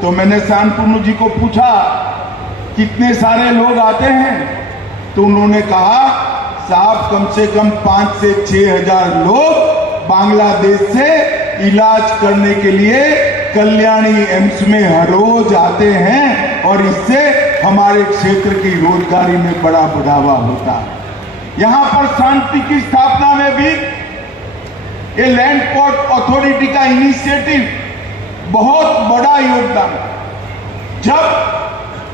तो मैंने शांतनु जी को पूछा कितने सारे लोग आते हैं, तो उन्होंने कहा साहब कम से कम 5 से 6 हजार लोग बांग्लादेश से इलाज करने के लिए कल्याणी एम्स में हर रोज आते हैं और इससे हमारे क्षेत्र की रोजगारी में बड़ा बढ़ावा होता है। यहां पर शांति की स्थापना में भी ये लैंड पोर्ट अथॉरिटी का इनिशिएटिव बहुत बड़ा योगदान। जब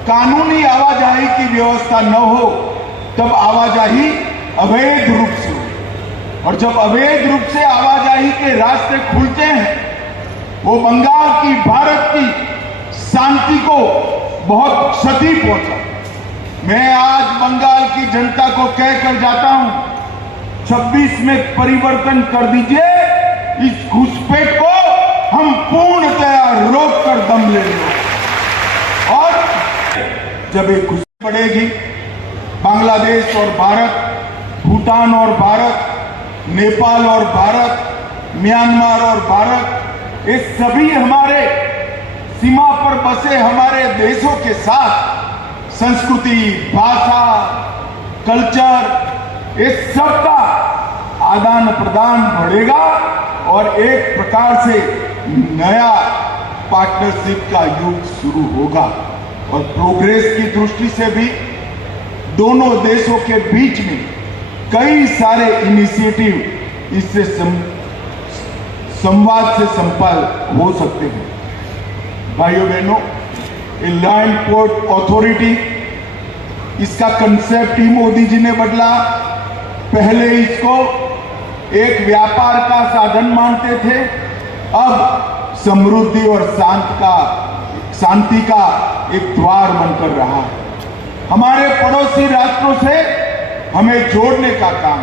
कानूनी आवाजाही की व्यवस्था न हो तब आवाजाही अवैध रूप से हो, और जब अवैध रूप से आवाजाही के रास्ते खुलते हैं वो बंगाल की, भारत की शांति को बहुत क्षति पहुंचा। मैं आज बंगाल की जनता को कहकर जाता हूं 26 में परिवर्तन कर दीजिए, इस घुसपैठ को हम पूर्णतया रोक कर दम लेंगे। और जब एक घुसपैठ बढ़ेगी, बांग्लादेश और भारत, भूटान और भारत, नेपाल और भारत, म्यांमार और भारत, ये सभी हमारे सीमा पर बसे हमारे देशों के साथ संस्कृति, भाषा, कल्चर, इस सब का आदान प्रदान बढ़ेगा और एक प्रकार से नया पार्टनरशिप का युग शुरू होगा। और प्रोग्रेस की दृष्टि से भी दोनों देशों के बीच में कई सारे इनिशिएटिव इससे संवाद से संपन्न हो सकते हैं। भाइयों बहनों, लैंड पोर्ट अथॉरिटी, इसका कंसेप्ट ही मोदी जी ने बदला। पहले इसको एक व्यापार का साधन मानते थे, अब समृद्धि और शांति का एक द्वार बनकर रहा है। हमारे पड़ोसी राष्ट्रों से हमें जोड़ने का काम,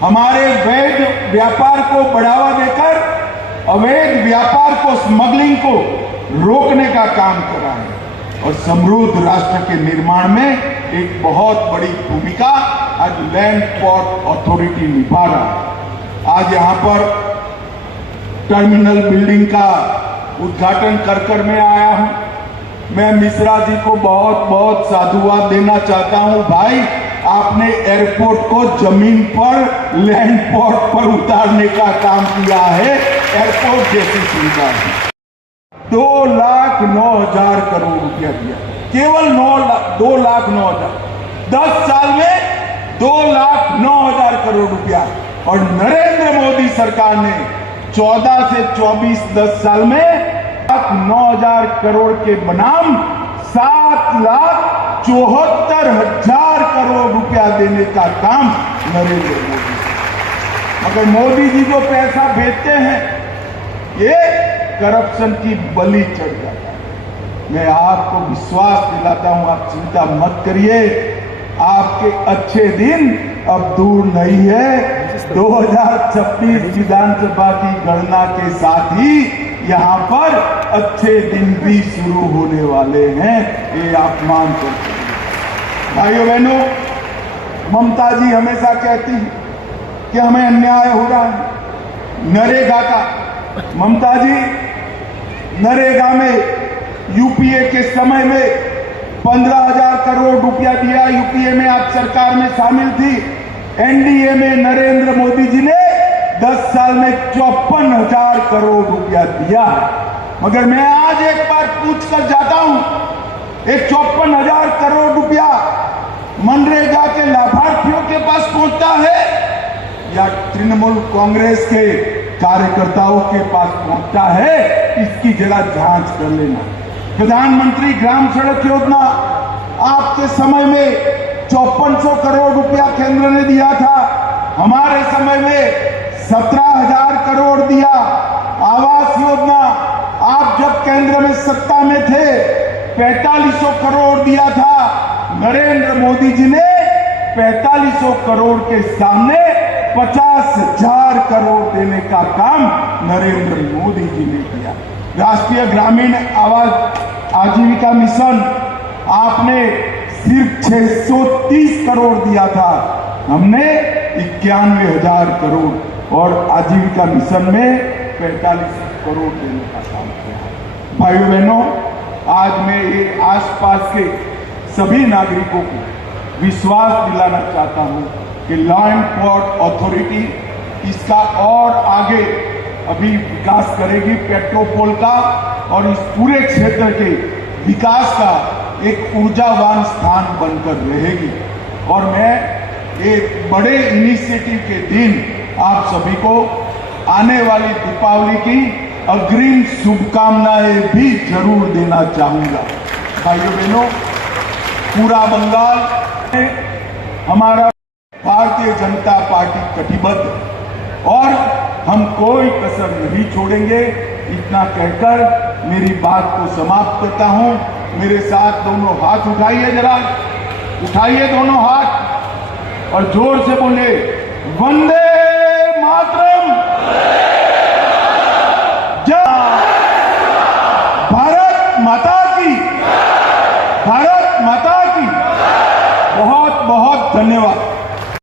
हमारे वैध व्यापार को बढ़ावा देकर अवैध व्यापार को, स्मगलिंग को रोकने का काम कर रहा है और समृद्ध राष्ट्र के निर्माण में एक बहुत बड़ी भूमिका आज लैंड पोर्ट अथॉरिटी निभा रहा है। आज यहां पर टर्मिनल बिल्डिंग का उद्घाटन कर मैं आया हूं। मैं मिश्रा जी को बहुत बहुत साधुवाद देना चाहता हूं। भाई, आपने एयरपोर्ट को जमीन पर लैंड पोर्ट पर उतारने का काम किया है। एयरपोर्ट जैसी सुविधा है। 2,09,000 करोड़ रुपया दिया, केवल 2,09,000, 10 साल में 2,09,000 करोड़ रुपया। और नरेंद्र मोदी सरकार ने 14 से 24 10 साल में 9,000 करोड़ के बनाम 7,74,000 करोड़ रुपया देने का काम नरेंद्र मोदी। मगर मोदी जी जो पैसा भेजते हैं ये करप्शन की बलि चढ़ जाता है। मैं आपको विश्वास दिलाता हूं, आप चिंता मत करिए, आपके अच्छे दिन अब दूर नहीं है। 2026 विधानसभा की गणना के साथ ही यहां पर अच्छे दिन भी शुरू होने वाले हैं, ये आप मान सकते हैं। भाइयों बहनों, ममता जी हमेशा कहती है कि हमें अन्याय हो रहा है। नरेगा का, ममता जी नरेगा में यूपीए के समय में 15,000 करोड़ रुपया दिया। यूपीए में आप सरकार में शामिल थी। एनडीए में नरेंद्र मोदी जी ने 10 साल में 54,000 करोड़ रुपया दिया। मगर मैं आज एक बार पूछ कर जाता हूं, एक 54,000 करोड़ रुपया मनरेगा के लाभार्थियों के पास पहुंचता है या तृणमूल कांग्रेस के कार्यकर्ताओं के पास पहुंचता है? इसकी जरा जांच कर लेना। प्रधानमंत्री ग्राम सड़क योजना आपके समय में 5400 करोड़ रुपया केंद्र ने दिया था। हमारे समय में 17,000 करोड़ दिया। आवास योजना आप जब केंद्र में सत्ता में थे 4500 करोड़ दिया था। नरेंद्र मोदी जी ने 4500 करोड़ के सामने 50,000 करोड़ देने का काम नरेंद्र मोदी जी ने किया। राष्ट्रीय ग्रामीण आजीविका मिशन आपने सिर्फ 630 करोड़ दिया था, हमने 91,000 करोड़ और आजीविका मिशन में 45 करोड़ देने का काम किया। भाइयों बहनों, आज मैं ये आसपास के सभी नागरिकों को विश्वास दिलाना चाहता हूं कि लॉ एंड ऑर्डर अथॉरिटी इसका और आगे अभी विकास करेगी, पेट्रोपोल का और इस पूरे क्षेत्र के विकास का एक ऊर्जावान स्थान बनकर रहेगी। और मैं एक बड़े इनिशिएटिव के दिन आप सभी को आने वाली दीपावली की अग्रिम शुभकामनाएं भी जरूर देना चाहूंगा। भाइयों बहनों, पूरा बंगाल में हमारा भारतीय जनता पार्टी कटिबद्ध है और हम कोई कसर नहीं छोड़ेंगे। इतना कहकर मेरी बात को समाप्त करता हूं। मेरे साथ दोनों हाथ उठाइए, जरा उठाइए दोनों हाथ और जोर से बोले, वंदे मातरम, भारत माता की, भारत माता की। बहुत बहुत धन्यवाद।